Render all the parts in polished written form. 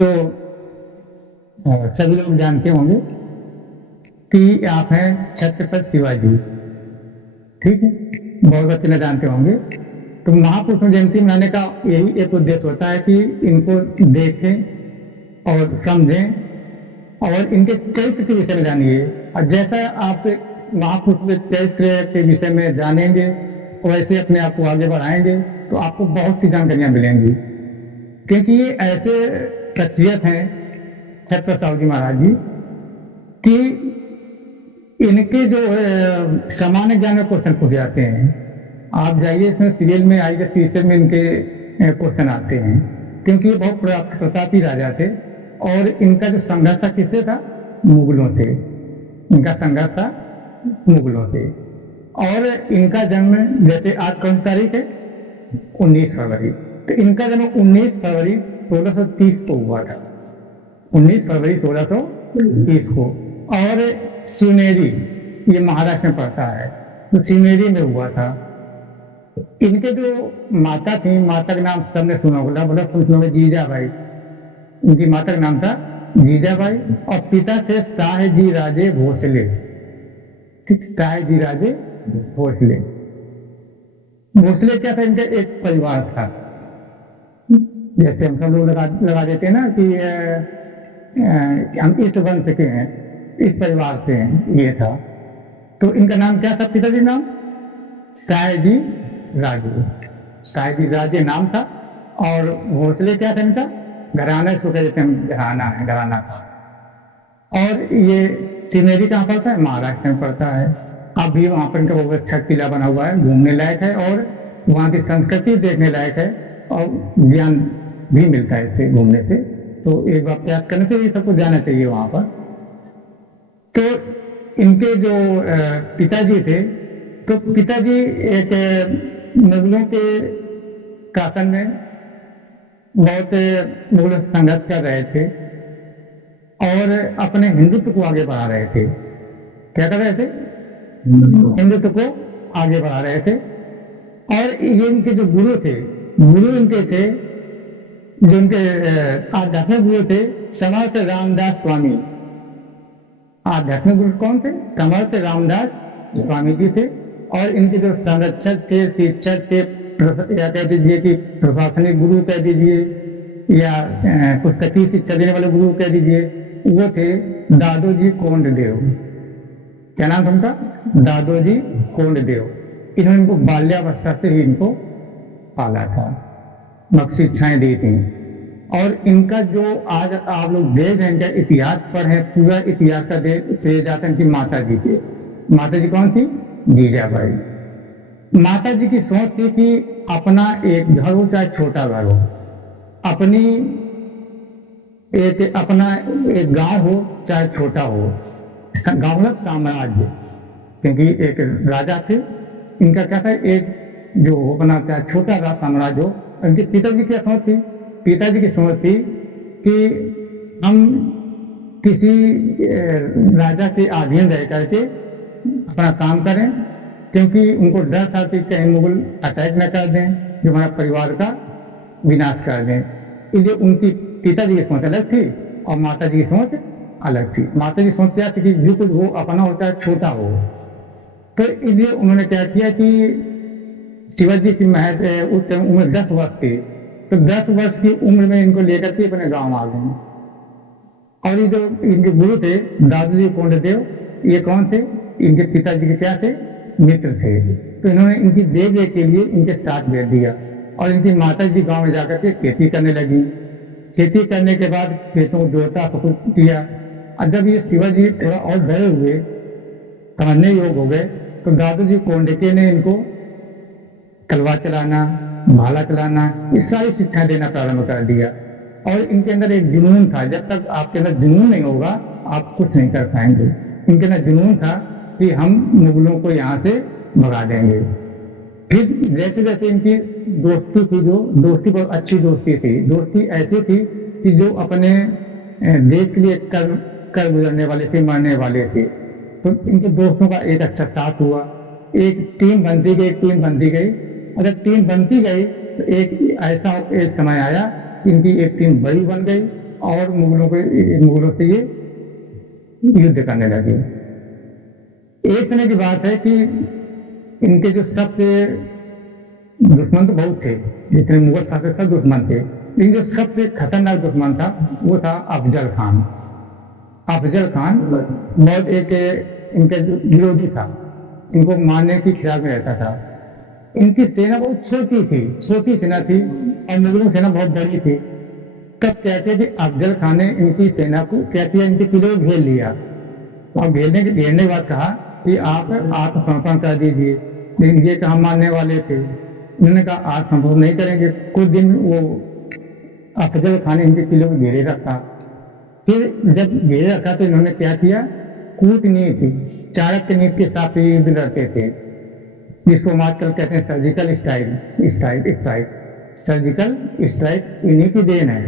तो सभी लोग जानते होंगे कि आप हैं छत्रपति शिवाजी, ठीक है, बहुत बच्चे न जानते होंगे। तो महापुरुषों जयंती मनाने का यही एक उद्देश्य होता है कि इनको देखें और समझें और इनके चरित्र के विषय में जानिए। और जैसा आप महापुरुष के चरित्र के विषय में जानेंगे वैसे अपने आप को आगे बढ़ाएंगे तो आपको बहुत सी जानकारियां मिलेंगी, क्योंकि ये ऐसे शख्सियत हैं छत्रपति साहू जी महाराज जी कि इनके जो सामान्य ज्ञान में क्वेश्चन पूछ जाते हैं। आप जाइए इसमें सीरियल में आएगा, तीसरे में इनके क्वेश्चन आते हैं, क्योंकि ये बहुत प्रतापी राजा थे और इनका जो संघर्ष था किससे था? मुगलों से। इनका संघर्ष था मुगलों से। और इनका जन्म जैसे आज कौन सी तारीख है? 19 फरवरी। तो इनका जन्म 19 फरवरी 1630 को हुआ था। 19 फरवरी 1630 को। और सिवनेरी, ये महाराष्ट्र में पड़ता है, तो सिवनेरी में हुआ था। इनके जो माता थी, माता का नाम सबने सुना होगा, बोला सुनो जीजाबाई। इनकी माता का नाम था जीजाबाई और पिता थे साहेजी राजे भोसले। साहेजी राजे भोसले। भोसले क्या था? इनका एक परिवार था, जैसे हम सब लोग लगा देते हैं ना कि हम इस वंश के हैं, इस परिवार से हैं, ये था। तो इनका नाम क्या था? पिताजी नाम साहेजी राजे। साहेजी राजे नाम था। और भोसले क्या था इनका? घराना, इसको कह देते हैं घराना है, घराना था। और ये सिवनेरी कहाँ पड़ता है? महाराष्ट्र में पड़ता है। अभी वहाँ पर इनका बहुत अच्छा किला बना हुआ है, घूमने लायक है और वहाँ की संस्कृति देखने लायक है और ज्ञान भी मिलता है इससे, घूमने से। तो एक बार प्रयास करने से ये सबको जाना चाहिए वहाँ पर। तो इनके जो पिताजी थे, तो पिताजी एक मुगलों के शासन में बहुत मुगल संघर्ष कर रहे थे और अपने हिंदुत्व को आगे बढ़ा रहे थे। क्या कर रहे थे? हिंदुत्व को आगे बढ़ा रहे थे। और ये इनके जो गुरु थे, गुरु इनके थे, जो इनके आध्यात्मिक गुरु थे, समर्थ रामदास स्वामी। आध्यात्मिक गुरु कौन थे? समर्थ रामदास स्वामी जी थे। और इनके जो संरक्षक थे, शिक्षक थे, या कह दीजिए कि प्रशासनिक गुरु कह दीजिए या पुस्तकीय शिक्षा देने वाले गुरु कह दीजिए, वो थे दादोजी कोंडदेव। क्या नाम था उनका? दादोजी कोंडदेव। इन्होंने इनको बाल्यावस्था से ही इनको पाला था, शिक्षाएं दी थी। और इनका जो आज आप लोग देख रहे हैं, इनका इतिहास पर है, पूरा इतिहास का श्रेय जाता है इनकी माता जी के। माता जी कौन थी? जीजाबाई। माता जी की सोच थी कि अपना एक घर हो चाहे छोटा घर हो, अपना एक गांव हो चाहे छोटा हो, गांव मतलब साम्राज्य, क्योंकि एक राजा थे। इनका क्या था? एक जो अपना चाहे छोटा सा साम्राज्य हो। उनके पिताजी की सोच थी, पिताजी की सोच थी कि हम किसी राजा के अधीन रह करके अपना काम करें, क्योंकि उनको डर था कि कहीं मुगल अटैक न कर दें, जो हमारा परिवार का विनाश कर दें। इसलिए उनकी पिताजी की सोच अलग थी और माता जी की सोच अलग थी। माता जी सोच क्या थी कि जो कुछ हो अपना हो चाहे छोटा हो। तो इसलिए उन्होंने क्या किया कि शिवाजी की महज उस टाइम उम्र 10 वर्ष थी, तो 10 वर्ष की उम्र में इनको लेकर के अपने गाँव आ गए। और ये जो इनके गुरु थे दादोजी कोंडदेव, ये कौन थे? इनके पिताजी के क्या थे? मित्र थे। तो इन्होंने इनकी देख के लिए इनके साथ भेज दिया और इनकी माता जी गांव में जाकर के खेती करने लगी। खेती करने के बाद खेतों को जोता सब कुछ किया। और जब ये शिवाजी थोड़ा और बड़े हुए, समझने योग हो गए, तो दादोजी कोंडके ने इनको तलवार चलाना, भाला चलाना, ये सारी शिक्षा देना प्रारंभ कर दिया। और इनके अंदर एक जुनून था, जब तक आपके अंदर जुनून नहीं होगा आप कुछ नहीं कर पाएंगे। इनके अंदर जुनून था कि हम मुगलों को यहाँ से भगा देंगे। फिर जैसे जैसे इनकी दोस्ती थी, जो दोस्ती बहुत अच्छी दोस्ती थी, दोस्ती ऐसी थी कि जो अपने देश के लिए कर गुजरने वाले थे, मरने वाले थे। तो इनके दोस्तों का एक अच्छा साथ हुआ, एक टीम बनती गई। और जब टीम बनती गई तो एक ऐसा एक समय आया, इनकी एक टीम बड़ी बन गई और मुगलों से ये युद्ध करने लगे। एक समय की बात है कि इनके जो सबसे दुश्मन तो बहुत थे, जितने मुगल शासक सब दुश्मन थे, लेकिन जो सबसे खतरनाक दुश्मन था वो था अफजल खान। अफजल खान बहुत एक इनका जो विरोधी था, इनको मारने की ख्याल में रहता था। इनकी सेना बहुत छोटी थी, छोटी सेना थी, और मुगलों की सेना बहुत बड़ी थी। तब कहते कि अफजल खान ने इनकी सेना को क्या किया, इनके किले को घेर लिया, और घेरने के बाद कहा कि आप आत्मसमर्पण कर दीजिए। लेकिन ये कहा मानने वाले थे, उन्होंने कहा आत्मसमर्पण नहीं करेंगे। कुछ दिन वो अफजल खान ने इनके किले को घेरे रखा। फिर जब घेरे रखा तो इन्होंने क्या किया, कूटनीति, चाणक्य नीति के साथ युद्ध लड़ते थे, जिसको हम आजकल कहते हैं सर्जिकल स्ट्राइक। सर्जिकल स्ट्राइक इन्हीं की देन है,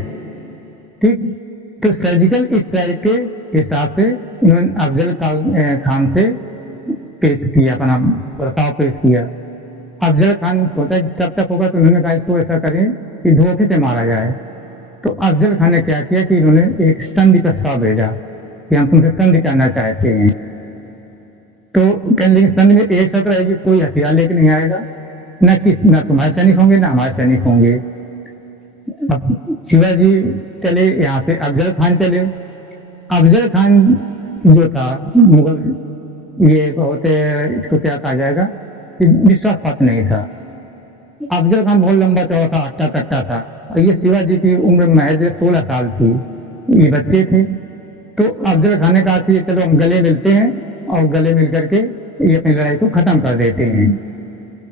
ठीक। तो सर्जिकल स्ट्राइक के हिसाब से इन्होंने अफजल खान से पेश किया, अपना बर्ताव पेश किया। अफजल खान सोचा कब तक होगा, तो उन्होंने कहा इसको ऐसा करें कि धोखे से मारा जाए। तो अफजल खान ने क्या किया कि इन्होंने एक संधि प्रस्ताव भेजा कि हम तुमसे संधि करना चाहते हैं। तो कहने लगे संधि में एक शर्त रहेगी, कोई हथियार लेके नहीं आएगा, न तुम्हारे सैनिक होंगे न हमारे सैनिक होंगे। अब शिवाजी चले यहाँ से, अफजल खान चले। अफजल खान जो था मुगल, ये बहुत इसको क्या कहा जाएगा कि विश्वासपात नहीं था। अफजल खान बहुत लंबा चौड़ा था, हट्टा कट्टा था, और ये शिवाजी की उम्र महज 16 साल थी, ये बच्चे थे। तो अफजल खान ने कहा कि चलो हम गले मिलते हैं और गले मिल करके ये अपनी लड़ाई को खत्म कर देते हैं।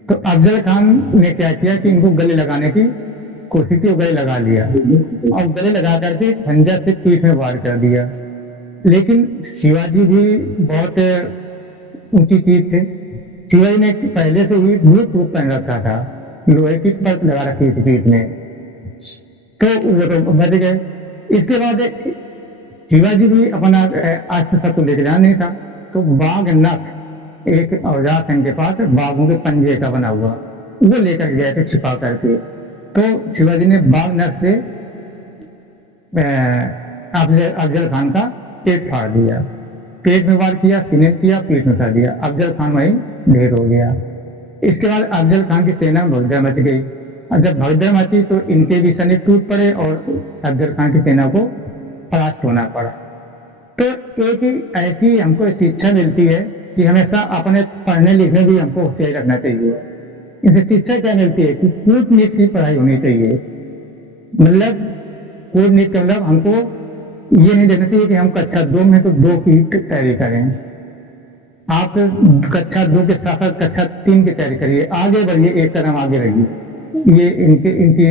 तो अफजल खान ने क्या किया कि इनको गले लगाने की कोशिश की, गले लगा लिया, और गले लगा करके खंजर से पीठ में वार कर दिया। लेकिन शिवाजी भी बहुत ऊंची चीज थे। शिवाजी ने पहले से ही ब्लू प्रूफ पहन रखा था, लोहे की परत लगा रखी थी पीठ में, तो वो तो बच गए। इसके बाद शिवाजी भी अपना अस्त्र शस्त्र लेके जाना नहीं था, तो बाघ नख एक औजार था इनके पास, बाघों के पंजे का बना हुआ, वो लेकर गए थे छिपा करके। तो शिवाजी ने बाघ नख से अफजल खान का पेट फाड़ दिया, पेट में वार किया, सीने किया, पीठ में कर दिया। अफजल खान वहीं ढेर हो गया। इसके बाद अफजल खान की सेना में भगदड़ मच गई, और जब भगदड़ मची तो इनके भी सैनिक टूट पड़े और अफजल खान की सेना को परास्त होना पड़ा। तो एक ही ऐसी हमको शिक्षा मिलती है कि हमेशा अपने पढ़ने लिखने भी हमको होशियारी रखना चाहिए। इससे शिक्षा क्या मिलती है कि कूटनीति की पढ़ाई होनी चाहिए। मतलब कूटनीति का मतलब हमको ये नहीं देखना चाहिए कि हम कक्षा 2 में तो 2 की तैयारी करें। आप कक्षा 2 के साथ साथ कक्षा 3 की तैयारी करिए, आगे बढ़िए, एक कदम आगे रहिए। ये इनकी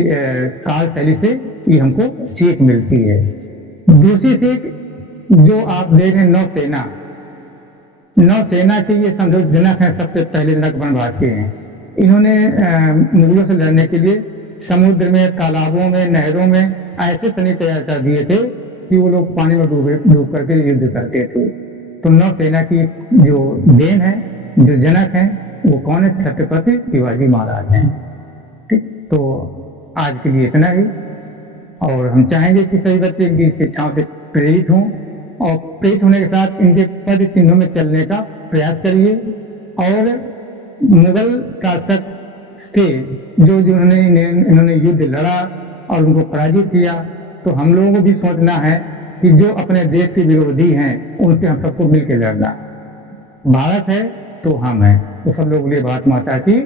काल शैली से ये हमको सीख मिलती है। दूसरी सीख जो आप देख रहे हैं, नौसेना के ये समझो जनक है, सबसे पहले जनक बनवाते हैं। इन्होंने मुगलों से लड़ने के लिए समुद्र में, तालाबों में, नहरों में ऐसे सैनिक तैयार कर दिए थे कि वो लोग पानी में डूब करके युद्ध करते थे। तो नौसेना की जो देन है, जो जनक है, वो कौन है? छत्रपति शिवाजी महाराज हैं। ठीक, तो आज के लिए इतना ही, और हम चाहेंगे कि सभी बच्चे इनकी शिक्षाओं से प्रेरित हों, और प्रेरित होने के साथ इनके पद चिन्हों में चलने का प्रयास करिए। और मुगल शासक से इन्होंने युद्ध लड़ा और उनको पराजित किया, तो हम लोगों को भी सोचना है कि जो अपने देश के विरोधी हैं उनसे हम सबको मिलकर लड़ना। भारत है तो हम हैं, तो सब लोगों के लिए भारत माता की